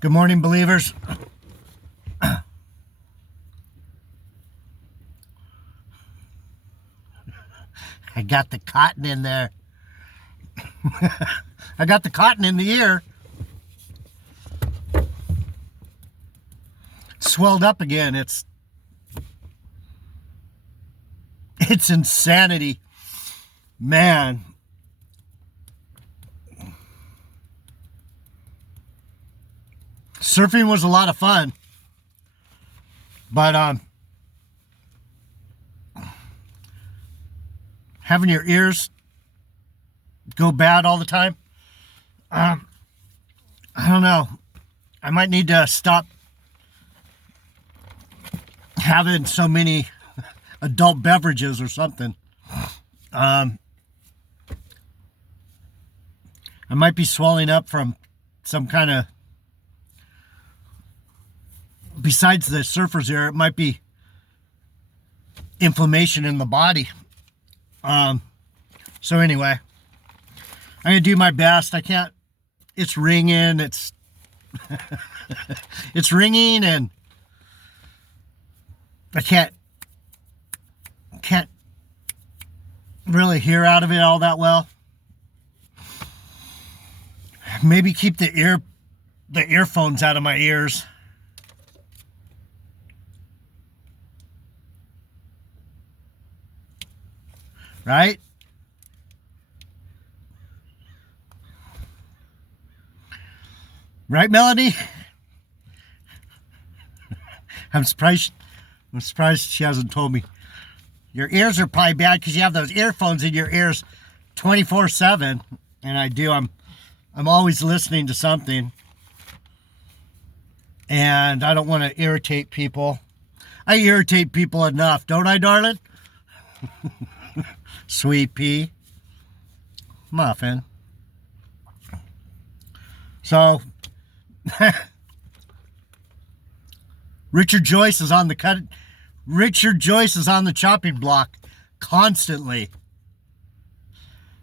Good morning, believers. I got the cotton in there. I got the cotton in the ear. Swelled up again. It's insanity. Man. Surfing was a lot of fun. But having your ears go bad all the time, I don't know. I might need to stop having so many adult beverages or something. I might be swelling up from some kind of, besides the surfer's ear, it might be inflammation in the body. So anyway, I'm gonna do my best. I can't. It's ringing. It's it's ringing, and I can't really hear out of it all that well. Maybe keep the earphones out of my ears. Right? Right, Melanie? I'm surprised she hasn't told me. Your ears are probably bad because you have those earphones in your ears 24/7. And I do. I'm always listening to something. And I don't want to irritate people. I irritate people enough, don't I, darling? Sweet pea. Muffin. So, Richard Joyce is on the chopping block constantly.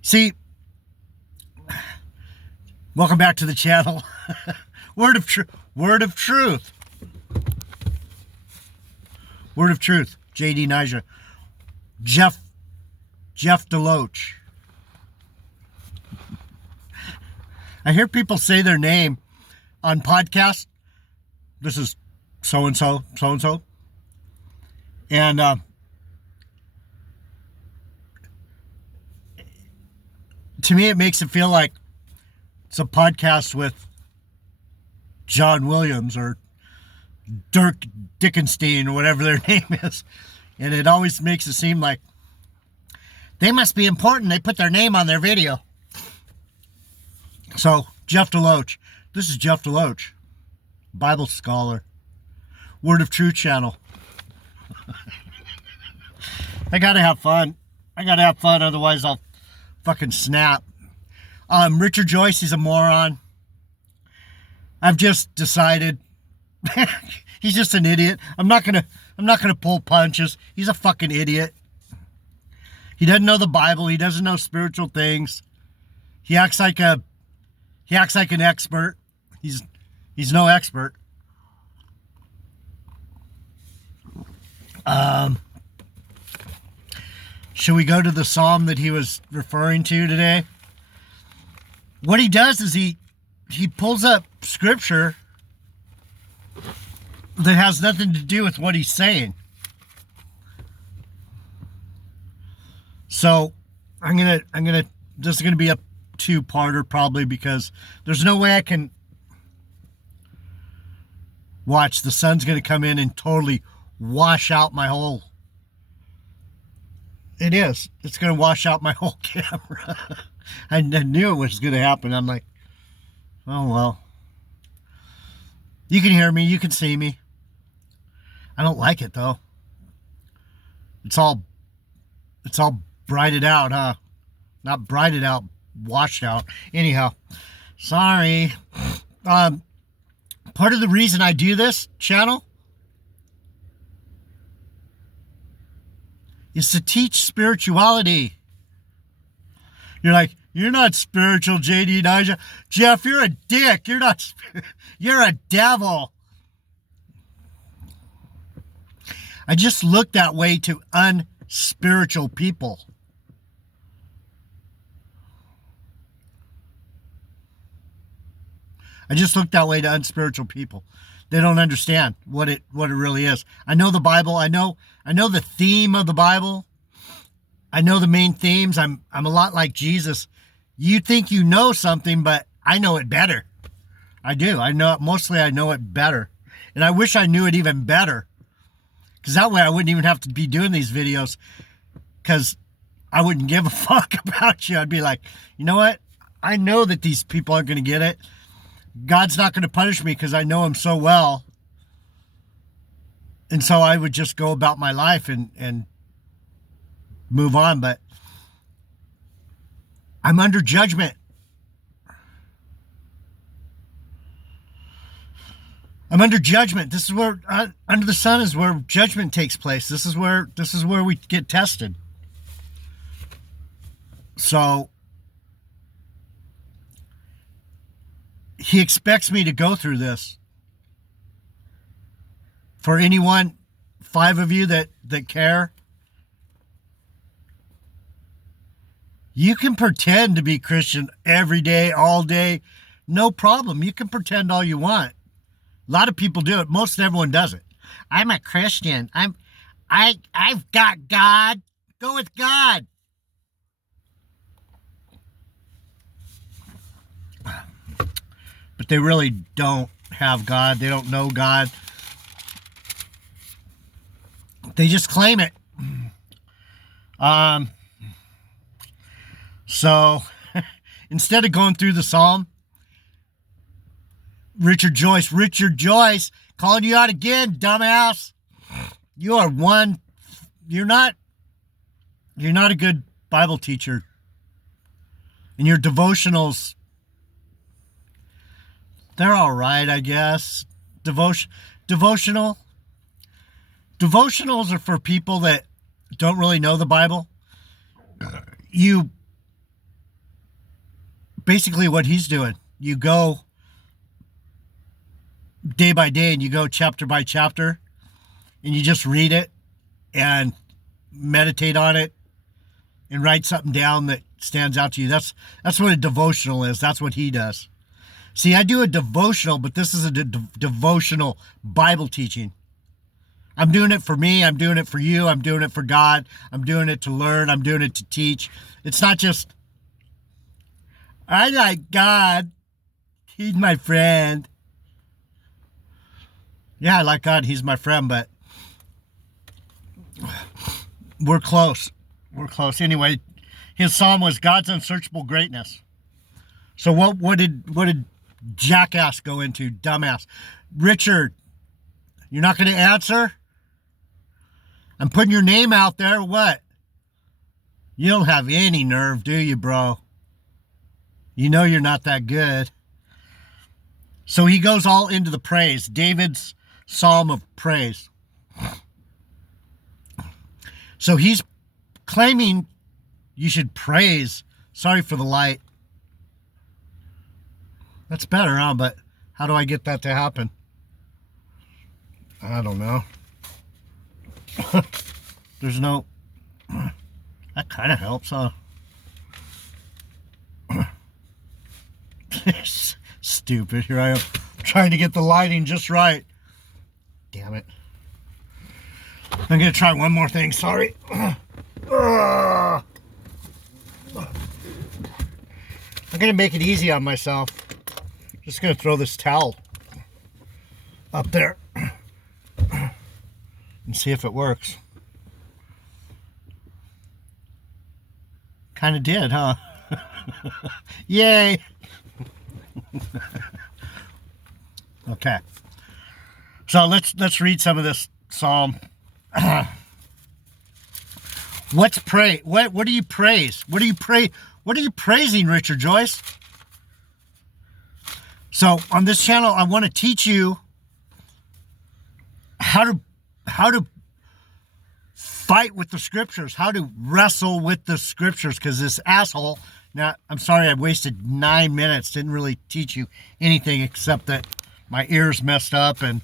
See, welcome back to the channel. Word of truth. Word of truth. JD Nija. Jeff Deloach. I hear people say their name on podcasts. This is so-and-so, so-and-so. And to me, it makes it feel like it's a podcast with John Williams or Dirk Dickenstein or whatever their name is. And it always makes it seem like they must be important. They put their name on their video. So, Jeff Deloach. This is Jeff Deloach, Bible scholar, Word of Truth channel. I gotta have fun. Otherwise I'll fucking snap. Richard Joyce, he's a moron. I've just decided he's just an idiot. I'm not gonna pull punches. He's a fucking idiot. He doesn't know the Bible. He doesn't know spiritual things. He acts like an expert. He's no expert. Should we go to the psalm that he was referring to today? What he does is he pulls up scripture that has nothing to do with what he's saying. So this is gonna be a two-parter probably, because there's no way I can watch. The sun's gonna come in and totally wash out my whole. It's gonna wash out my whole camera. I knew it was gonna happen. I'm like, oh well. You can hear me, you can see me. I don't like it though. It's all brighted out, huh? Not brighted out, washed out. Anyhow, sorry. Part of the reason I do this channel is to teach spirituality. You're like, You're not spiritual, JD Naja. Jeff, you're a dick. You're not. You're a devil. I just look that way to unspiritual people. I just look that way to unspiritual people. They don't understand what it really is. I know the Bible. I know the theme of the Bible. I know the main themes. I'm a lot like Jesus. You think you know something, but I know it better. I do. I know it better. And I wish I knew it even better. Because that way I wouldn't even have to be doing these videos. Because I wouldn't give a fuck about you. I'd be like, you know what? I know that these people aren't going to get it. God's not going to punish me because I know him so well. And so I would just go about my life and move on. But I'm under judgment. I'm under judgment. This is where under the sun is where judgment takes place. This is where we get tested. So he expects me to go through this. For anyone, 5 of you that care, you can pretend to be Christian every day, all day. No problem. You can pretend all you want. A lot of people do it. Most everyone does it. I'm a Christian. I've got God. Go with God. But they really don't have God. They don't know God. They just claim it. So instead of going through the Psalm, Richard Joyce, calling you out again, dumbass. You're not a good Bible teacher. And your devotionals, they're all right, I guess. Devotionals are for people that don't really know the Bible. Basically what he's doing, you go day by day and you go chapter by chapter and you just read it and meditate on it and write something down that stands out to you. That's what a devotional is. That's what he does. See, I do a devotional, but this is a devotional Bible teaching. I'm doing it for me. I'm doing it for you. I'm doing it for God. I'm doing it to learn. I'm doing it to teach. It's not just, I like God. He's my friend. Yeah, I like God. He's my friend, but we're close. We're close. Anyway, his psalm was God's unsearchable greatness. So what did jackass go into? Dumbass. Richard, you're not going to answer? I'm putting your name out there. What? You don't have any nerve, do you, bro? You know you're not that good. So he goes all into the praise. David's psalm of praise. So he's claiming you should praise. Sorry for the light. That's better, huh? But how do I get that to happen? I don't know. There's no... That kind of helps, huh? Stupid. Here I am trying to get the lighting just right. Damn it. I'm going to try one more thing. Sorry. I'm going to make it easy on myself. Just going to throw this towel up there and see if it works. Kind of did, huh? Yay! Okay. So let's read some of this psalm. What's pray? What do you praise? What do you pray? What are you praising, Richard Joyce? So on this channel, I want to teach you how to fight with the scriptures, how to wrestle with the scriptures, because this asshole Now, I'm sorry I wasted 9 minutes. Didn't really teach you anything except that my ears messed up and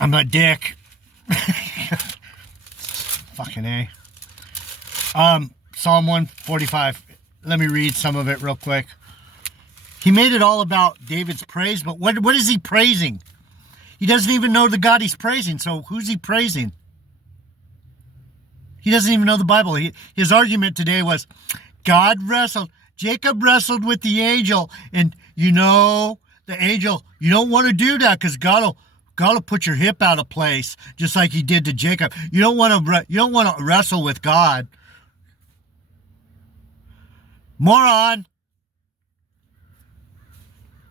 I'm a dick. Fucking A. Psalm 145. Let me read some of it real quick. He made it all about David's praise, but what is he praising? He doesn't even know the God he's praising, so who's he praising? He doesn't even know the Bible. His argument today was, Jacob wrestled with the angel, and the angel, you don't want to do that because God will put your hip out of place, just like he did to Jacob. You don't want to wrestle with God. Moron.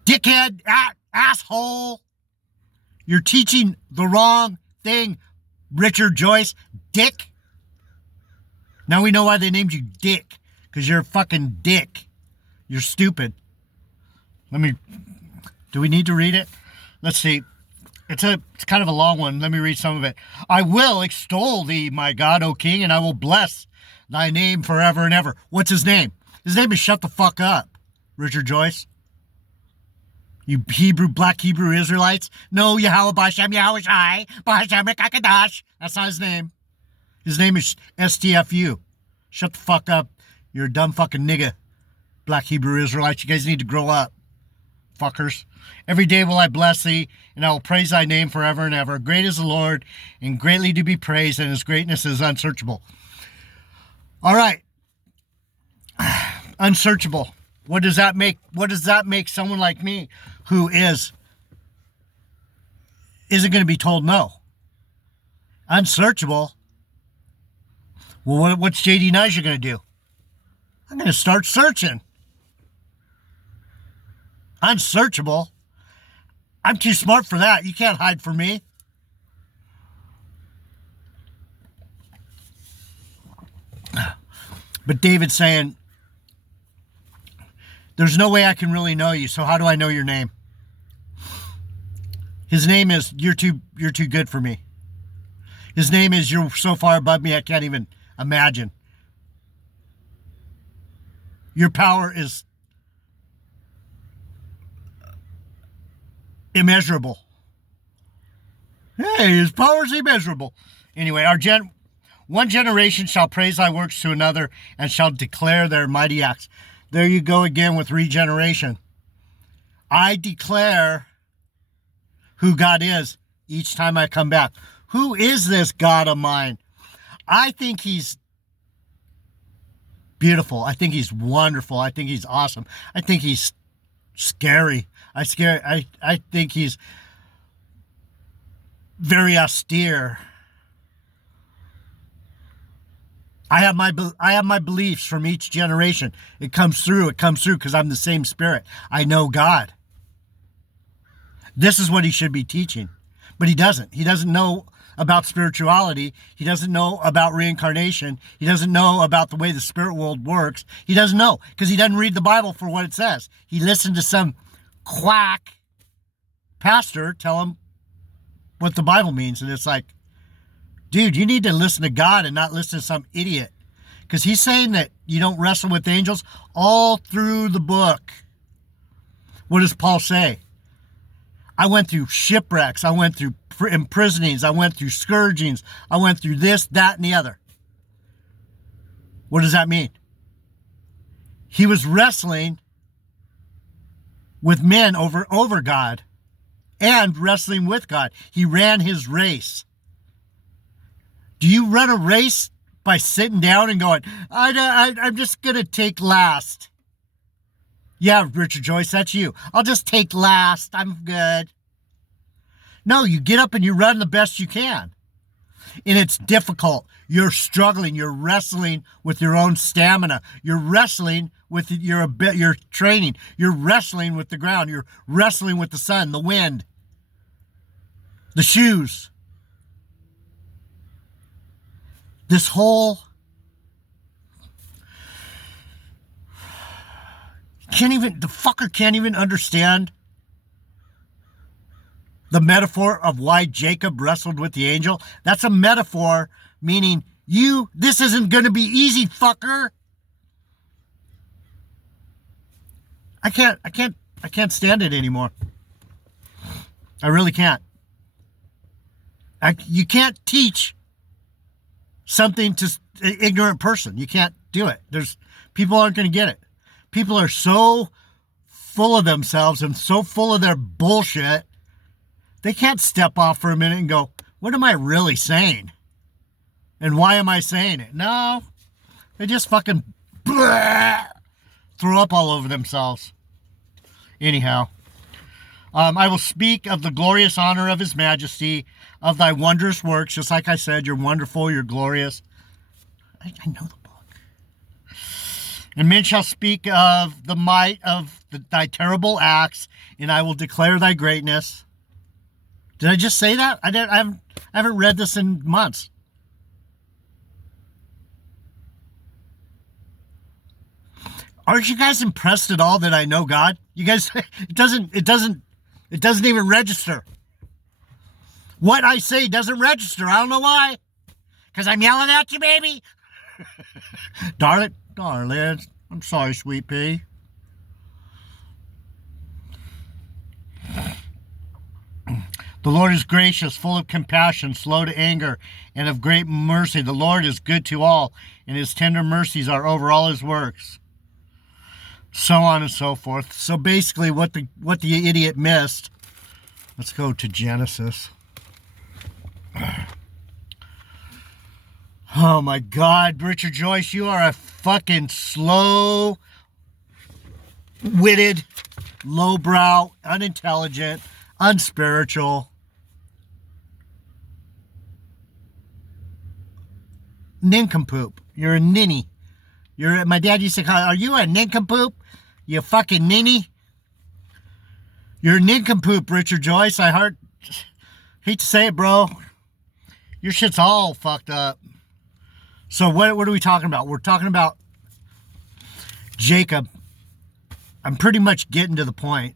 Dickhead, asshole. You're teaching the wrong thing, Richard Joyce, dick. Now we know why they named you Dick, because you're a fucking dick. You're stupid. Do we need to read it? Let's see. It's kind of a long one. Let me read some of it. I will extol thee, my God, O King, and I will bless thy name forever and ever. What's his name? His name is Shut the Fuck Up, Richard Joyce. You black Hebrew Israelites. No, Yahweh Bashem, Yahweh Shai, Bashem Rekakadash. That's not his name. His name is STFU. Shut the fuck up. You're a dumb fucking nigga. Black Hebrew Israelites. You guys need to grow up. Fuckers. Every day will I bless thee, and I will praise thy name forever and ever. Great is the Lord, and greatly to be praised, and his greatness is unsearchable. All right. Unsearchable. What does that make? What does that make someone like me who isn't going to be told no? Unsearchable. Well, what's J.D. Niger going to do? I'm going to start searching. Unsearchable. I'm too smart for that. You can't hide from me. But David's saying, there's no way I can really know you, so how do I know your name? His name is, you're too good for me. His name is, you're so far above me I can't even imagine. Your power is immeasurable. Hey, his power is immeasurable. Anyway, one generation shall praise thy works to another and shall declare their mighty acts. There you go again with regeneration. I declare who God is each time I come back. Who is this God of mine? I think he's beautiful. I think he's wonderful. I think he's awesome. I think he's scary. I think he's very austere. I have my beliefs from each generation. It comes through because I'm the same spirit. I know God. This is what he should be teaching. But he doesn't. He doesn't know about spirituality. He doesn't know about reincarnation. He doesn't know about the way the spirit world works. He doesn't know because he doesn't read the Bible for what it says. He listened to some quack pastor tell him what the Bible means. And it's like, dude, you need to listen to God and not listen to some idiot. Because he's saying that you don't wrestle with angels all through the book. What does Paul say? I went through shipwrecks. I went through imprisonings. I went through scourgings. I went through this, that, and the other. What does that mean? He was wrestling with men over God and wrestling with God. He ran his race. Do you run a race by sitting down and going, I'm just going to take last? Yeah, Richard Joyce, that's you. I'll just take last. I'm good. No, you get up and you run the best you can. And it's difficult. You're struggling. You're wrestling with your own stamina. You're wrestling with your training. You're wrestling with the ground. You're wrestling with the sun, the wind, the shoes. This whole the fucker can't even understand the metaphor of why Jacob wrestled with the angel. That's a metaphor meaning this isn't going to be easy, fucker. I can't stand it anymore. I really can't. You can't teach something to an ignorant person. You can't do it. People aren't going to get it. People are so full of themselves and so full of their bullshit, they can't step off for a minute and go, what am I really saying? And why am I saying it? No, they just fucking throw up all over themselves. Anyhow, I will speak of the glorious honor of his majesty, of thy wondrous works. Just like I said, you're wonderful, you're glorious. I know the book. And men shall speak of the might of thy terrible acts, and I will declare thy greatness. Did I just say that? I haven't read this in months. Aren't you guys impressed at all that I know God? You guys, it doesn't even register. What I say doesn't register. I don't know why. Because I'm yelling at you, baby. Darling, I'm sorry, sweet pea. The Lord is gracious, full of compassion, slow to anger, and of great mercy. The Lord is good to all, and his tender mercies are over all his works. So on and so forth. So basically what the idiot missed. Let's go to Genesis. Oh my God, Richard Joyce, you are a fucking slow-witted, lowbrow, unintelligent, unspiritual nincompoop. You're a ninny. My dad used to call, are you a nincompoop? You fucking ninny? You're a nincompoop, Richard Joyce. Hate to say it, bro. Your shit's all fucked up. So what are we talking about? We're talking about Jacob. I'm pretty much getting to the point.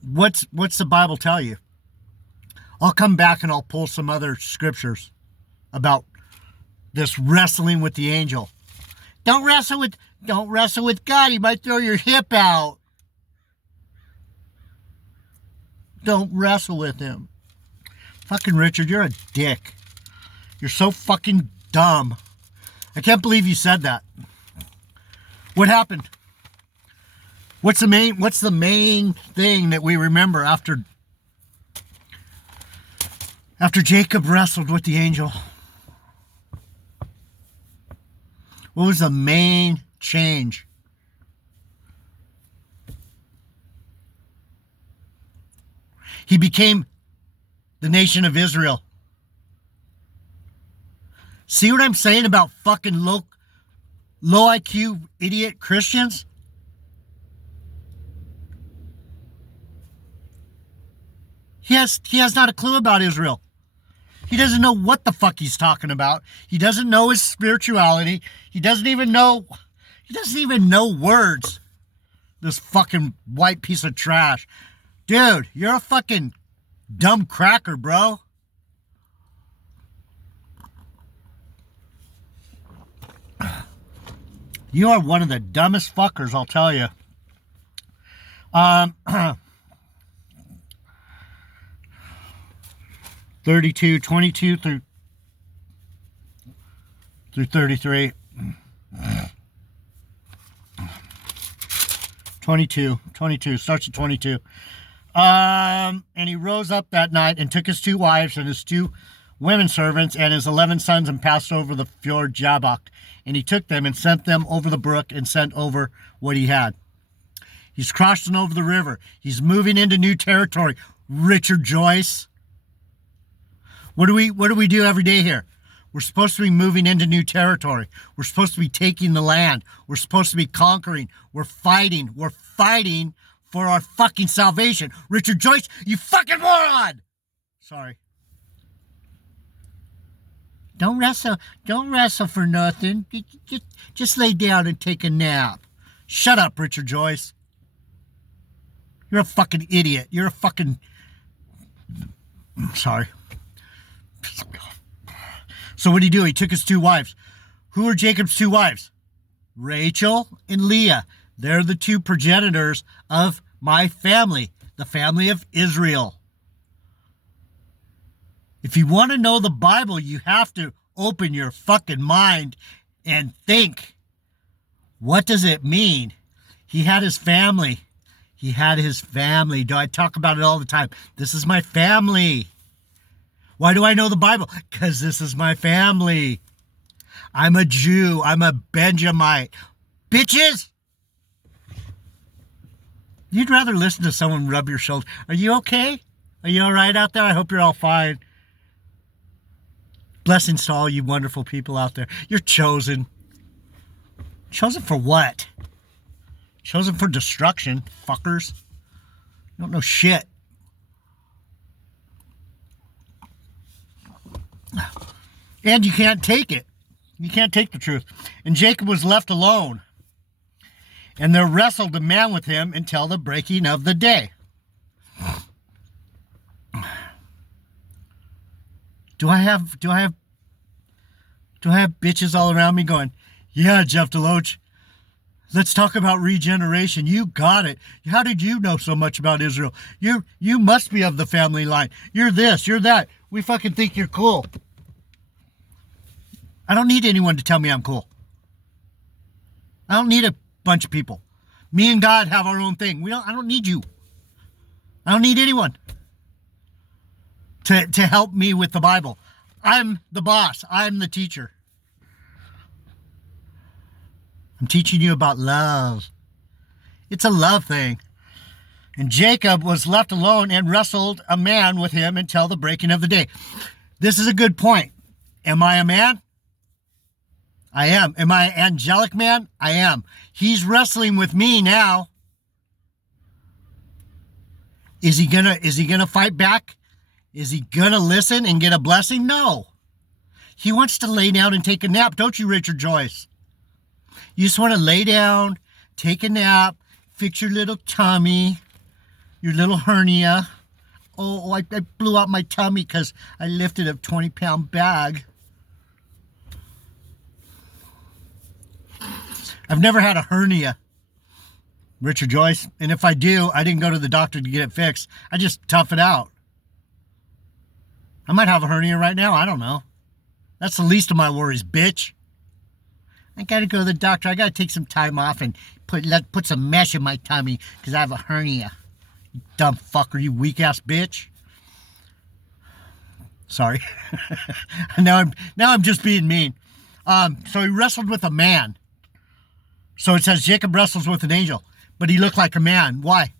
What's the Bible tell you? I'll come back and I'll pull some other scriptures about this wrestling with the angel. Don't wrestle with God. He might throw your hip out. Don't wrestle with him. Fucking Richard, you're a dick. You're so fucking dumb. I can't believe you said that. What happened? What's the main thing that we remember after Jacob wrestled with the angel? What was the main change? He became the nation of Israel. See what I'm saying about fucking low IQ idiot Christians? He has not a clue about Israel. He doesn't know what the fuck he's talking about. He doesn't know his spirituality. He doesn't even know words. This fucking white piece of trash. Dude, you're a fucking dumb cracker, bro. You are one of the dumbest fuckers, I'll tell you. 32, 22 through 33. 22, starts at 22. And he rose up that night and took his 2 wives and his 2 women servants and his 11 sons and passed over the fjord Jabbok. And he took them and sent them over the brook and sent over what he had. He's crossing over the river. He's moving into new territory. Richard Joyce. What do we do every day here? We're supposed to be moving into new territory. We're supposed to be taking the land. We're supposed to be conquering. We're fighting. We're fighting for our fucking salvation. Richard Joyce, you fucking moron! Sorry. Don't wrestle for nothing. Just lay down and take a nap. Shut up, Richard Joyce. You're a fucking idiot. You're a fucking... Sorry. So what did he do? He took his 2 wives. Who are Jacob's 2 wives? Rachel and Leah. They're the two progenitors of my family, the family of Israel. If you want to know the Bible, you have to open your fucking mind and think. What does it mean? He had his family. He had his family. I talk about it all the time. This is my family. Why do I know the Bible? Because this is my family. I'm a Jew. I'm a Benjamite. Bitches! You'd rather listen to someone rub your shoulder. Are you okay? Are you all right out there? I hope you're all fine. Blessings to all you wonderful people out there. You're chosen. Chosen for what? Chosen for destruction, fuckers. You don't know shit. And you can't take it. You can't take the truth. And Jacob was left alone. And there wrestled a man with him until the breaking of the day. Do I have bitches all around me going, yeah, Jeff Deloach, let's talk about regeneration. You got it. How did you know so much about Israel? You must be of the family line. You're this, you're that. We fucking think you're cool. I don't need anyone to tell me I'm cool. I don't need a bunch of people. Me and God have our own thing. I don't need you. I don't need anyone to help me with the Bible. I'm the boss. I'm the teacher. I'm teaching you about love. It's a love thing. And Jacob was left alone and wrestled a man with him until the breaking of the day. This is a good point. Am I a man? I am. Am I an angelic man? I am. He's wrestling with me now. Is he gonna fight back? Is he gonna listen and get a blessing? No. He wants to lay down and take a nap, don't you, Richard Joyce? You just want to lay down, take a nap, fix your little tummy, your little hernia. Oh, I blew out my tummy because I lifted a 20-pound bag. I've never had a hernia, Richard Joyce. And if I do, I didn't go to the doctor to get it fixed. I just tough it out. I might have a hernia right now. I don't know. That's the least of my worries, bitch. I got to go to the doctor. I got to take some time off and put some mesh in my tummy because I have a hernia. You dumb fucker, you weak-ass bitch. Sorry. Now I'm just being mean. So he wrestled with a man. So it says Jacob wrestles with an angel, but he looked like a man. Why?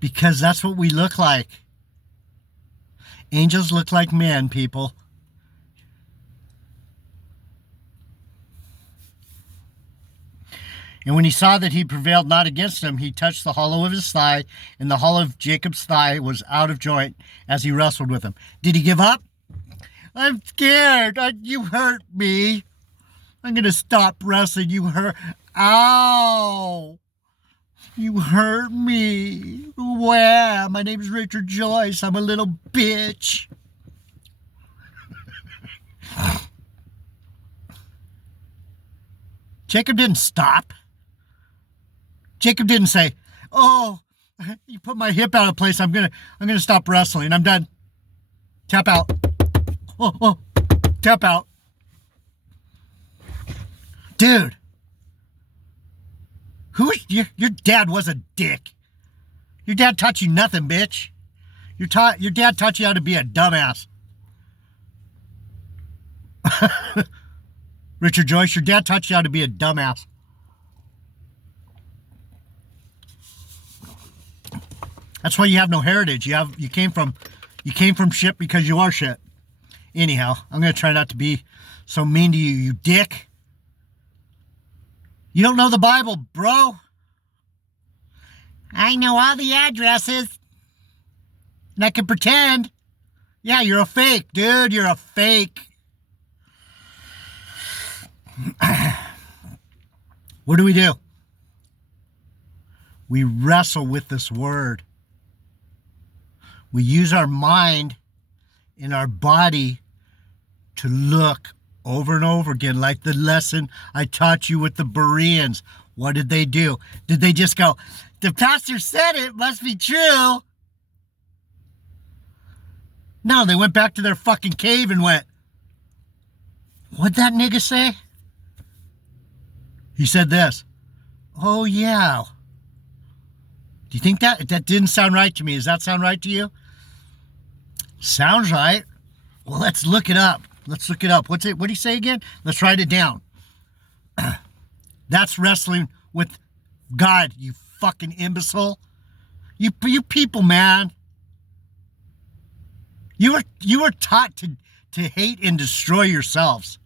Because that's what we look like. Angels look like men, people. And when he saw that he prevailed not against him, he touched the hollow of his thigh, and the hollow of Jacob's thigh was out of joint as he wrestled with him. Did he give up? I'm scared. You hurt me. I'm going to stop wrestling. You hurt. Ow. You hurt me. Wow. My name is Richard Joyce. I'm a little bitch. Jacob didn't stop. Jacob didn't say, oh, you put my hip out of place. I'm gonna stop wrestling. I'm done. Tap out. Oh, tap out. Dude. Your dad was a dick. Your dad taught you nothing, bitch. Your dad taught you how to be a dumbass. Richard Joyce, your dad taught you how to be a dumbass. That's why you have no heritage. You came from shit because you are shit. Anyhow, I'm gonna try not to be so mean to you, you dick. You don't know the Bible, bro. I know all the addresses. And I can pretend. Yeah, you're a fake, dude. You're a fake. What do? We wrestle with this word. We use our mind and our body to look over and over again, like the lesson I taught you with the Bereans. What did they do? Did they just go, the pastor said it must be true? No, they went back to their fucking cave and went, what'd that nigga say? He said this. Oh, yeah. Do you think that didn't sound right to me? Does that sound right to you? Sounds right. Well, let's look it up. Let's look it up. What do you say again? Let's write it down. That's wrestling with God, you fucking imbecile. You people, man. You were taught to hate and destroy yourselves,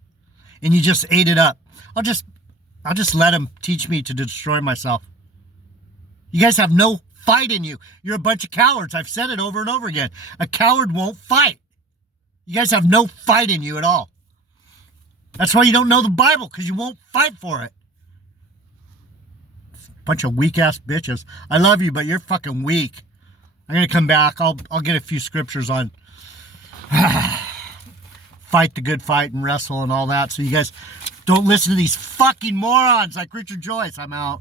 and you just ate it up. I'll just let him teach me to destroy myself. You guys have no fight in you. You're a bunch of cowards. I've said it over and over again. A coward won't fight. You guys have no fight in you at all. That's why you don't know the Bible, because you won't fight for it. Bunch of weak-ass bitches. I love you, but you're fucking weak. I'm going to come back. I'll get a few scriptures on fight the good fight and wrestle and all that, so you guys don't listen to these fucking morons like Richard Joyce. I'm out.